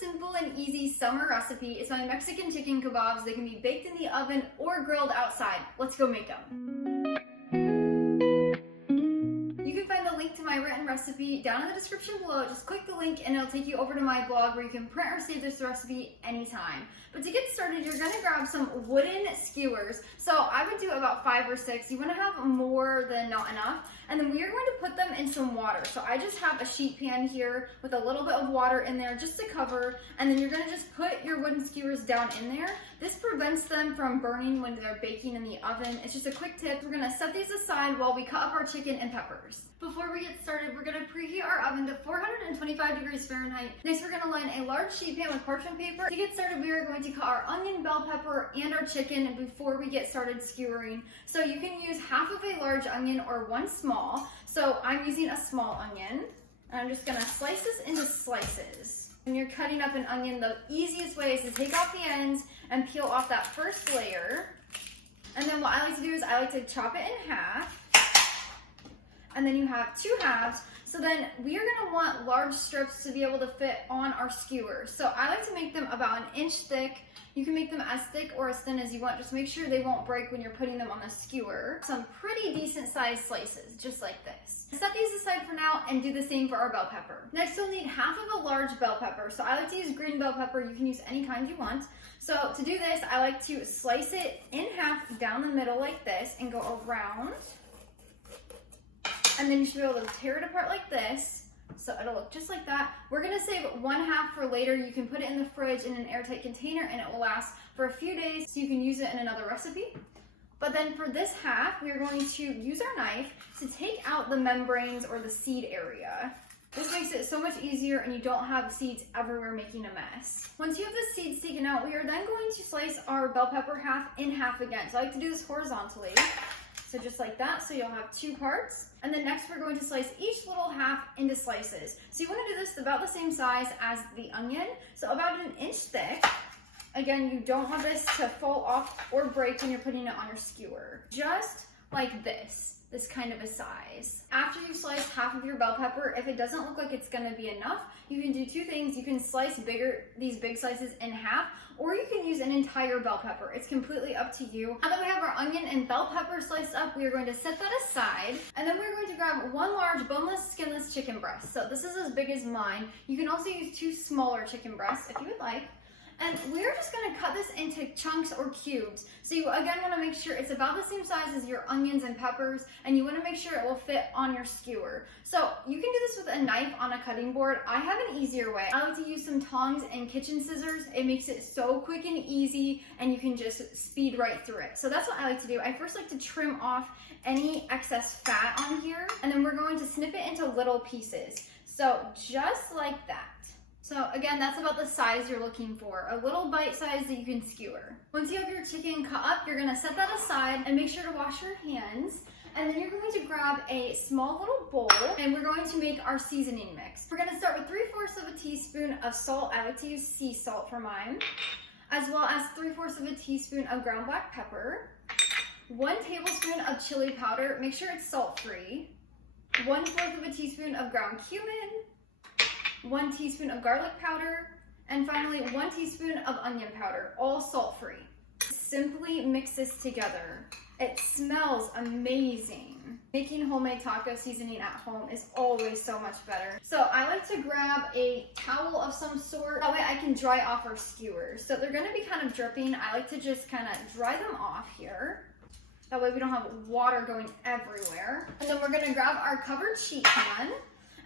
simple and easy summer recipe is my Mexican chicken kebabs. They can be baked in the oven or grilled outside. Let's go make them. You can find the link to my written recipe down in the description below. Just click the link and it'll take you over to my blog where you can print or save this recipe anytime. But to get started, you're gonna grab some wooden skewers. So I would do about 5 or 6. You wanna have more than not enough. And then we are going to put them in some water. So I just have a sheet pan here with a little bit of water in there just to cover. And then you're gonna just put your wooden skewers down in there. This prevents them from burning when they're baking in the oven. It's just a quick tip. We're gonna set these aside while we cut up our chicken and peppers. Before we get started, we're gonna preheat our oven to 425 degrees Fahrenheit. Next, we're gonna line a large sheet pan with parchment paper. To get started, we are going to cut our onion, bell pepper, and our chicken before we get started skewering. So you can use half of a large onion or 1 small. So I'm using a small onion. And I'm just gonna slice this into slices. When you're cutting up an onion, the easiest way is to take off the ends and peel off that first layer. And then what I like to do is I like to chop it in half. And then you have 2 halves. So then we are gonna want large strips to be able to fit on our skewers. So I like to make them about 1 inch thick. You can make them as thick or as thin as you want. Just make sure they won't break when you're putting them on the skewer. Some pretty decent sized slices, just like this. Set these aside for now and do the same for our bell pepper. Next, you'll need half of a large bell pepper. So I like to use green bell pepper. You can use any kind you want. So to do this, I like to slice it in half down the middle like this and go around. And then you should be able to tear it apart like this. So it'll look just like that. We're gonna save 1 half for later. You can put it in the fridge in an airtight container and it will last for a few days so you can use it in another recipe. But then for this half, we are going to use our knife to take out the membranes or the seed area. This makes it so much easier and you don't have seeds everywhere making a mess. Once you have the seeds taken out, we are then going to slice our bell pepper in half again. So I like to do this horizontally. So just like that, so you'll have 2 parts. And then next we're going to slice each little half into slices. So you want to do this about the same size as the onion, so about 1 inch thick. Again, you don't want this to fall off or break when you're putting it on your skewer. Just like this kind of a size. After you slice half of your bell pepper, if it doesn't look like it's gonna be enough, you can do 2 things. You can slice these big slices in half, or you can use an entire bell pepper. It's completely up to you. Now that we have our onion and bell pepper sliced up, we are going to set that aside, and then we're going to grab 1 large boneless, skinless chicken breast. So this is as big as mine. You can also use 2 smaller chicken breasts if you would like. And we're just gonna cut this into chunks or cubes. So you again wanna make sure it's about the same size as your onions and peppers, and you wanna make sure it will fit on your skewer. So you can do this with a knife on a cutting board. I have an easier way. I like to use some tongs and kitchen scissors. It makes it so quick and easy, and you can just speed right through it. So that's what I like to do. I first like to trim off any excess fat on here, and then we're going to snip it into little pieces. So just like that. So again, that's about the size you're looking for, a little bite size that you can skewer. Once you have your chicken cut up, you're gonna set that aside and make sure to wash your hands. And then you're going to grab a small little bowl and we're going to make our seasoning mix. We're gonna start with 3/4 of a teaspoon of salt. I like to use sea salt for mine, as well as 3/4 of a teaspoon of ground black pepper, 1 tablespoon of chili powder, make sure it's salt-free, 1/4 of a teaspoon of ground cumin, 1 teaspoon of garlic powder, and finally 1 teaspoon of onion powder, all salt-free. Simply mix this together. It smells amazing. Making homemade taco seasoning at home is always so much better. So I like to grab a towel of some sort. That way I can dry off our skewers. So they're gonna be kind of dripping. I like to just kind of dry them off here. That way we don't have water going everywhere. And then we're gonna grab our covered sheet pan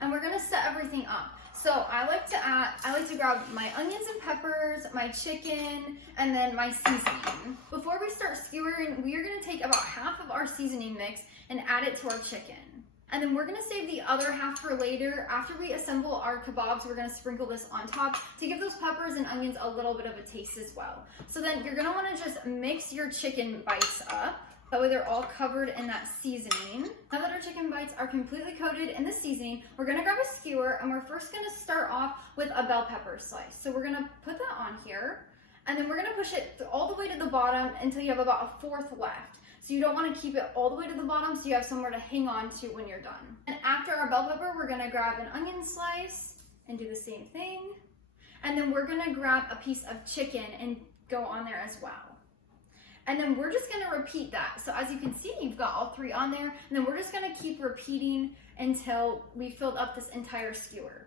and we're gonna set everything up. So I like to grab my onions and peppers, my chicken, and then my seasoning. Before we start skewering, we are gonna take about half of our seasoning mix and add it to our chicken. And then we're gonna save the other half for later. After we assemble our kebabs, we're gonna sprinkle this on top to give those peppers and onions a little bit of a taste as well. So then you're gonna wanna just mix your chicken bites up. That way they're all covered in that seasoning. Now that our chicken bites are completely coated in the seasoning, we're gonna grab a skewer and we're first gonna start off with a bell pepper slice. So we're gonna put that on here and then we're gonna push it all the way to the bottom until you have about 1/4 left. So you don't wanna keep it all the way to the bottom so you have somewhere to hang on to when you're done. And after our bell pepper, we're gonna grab an onion slice and do the same thing. And then we're gonna grab a piece of chicken and go on there as well. And then we're just gonna repeat that. So as you can see, you've got all 3 on there, and then we're just gonna keep repeating until we filled up this entire skewer.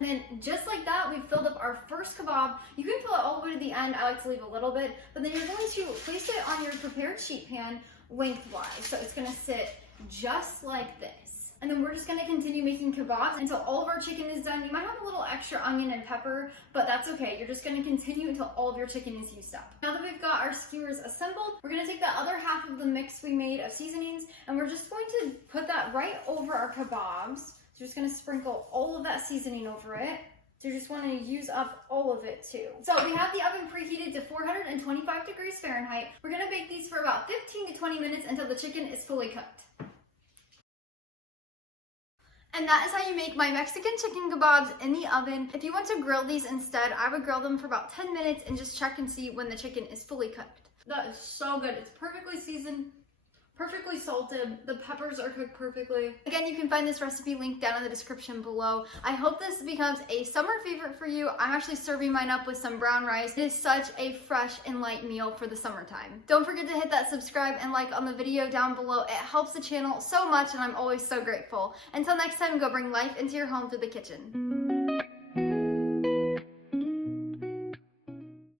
And then just like that, we've filled up our first kebab. You can fill it all the way to the end. I like to leave a little bit, but then you're going to place it on your prepared sheet pan lengthwise. So it's gonna sit just like this. And then we're just gonna continue making kebabs until all of our chicken is done. You might have a little extra onion and pepper, but that's okay. You're just gonna continue until all of your chicken is used up. Now that we've got our skewers assembled, we're gonna take that other half of the mix we made of seasonings, and we're just going to put that right over our kebabs. So you're just gonna sprinkle all of that seasoning over it. So you just want to use up all of it too. So we have the oven preheated to 425 degrees Fahrenheit. We're gonna bake these for about 15 to 20 minutes until the chicken is fully cooked. And that is how you make my Mexican chicken kebabs in the oven. If you want to grill these instead, I would grill them for about 10 minutes and just check and see when the chicken is fully cooked. That is so good. It's perfectly seasoned, perfectly salted. The peppers are cooked perfectly. Again, you can find this recipe linked down in the description below. I hope this becomes a summer favorite for you. I'm actually serving mine up with some brown rice. It is such a fresh and light meal for the summertime. Don't forget to hit that subscribe and like on the video down below. It helps the channel so much and I'm always so grateful. Until next time, go bring life into your home through the kitchen.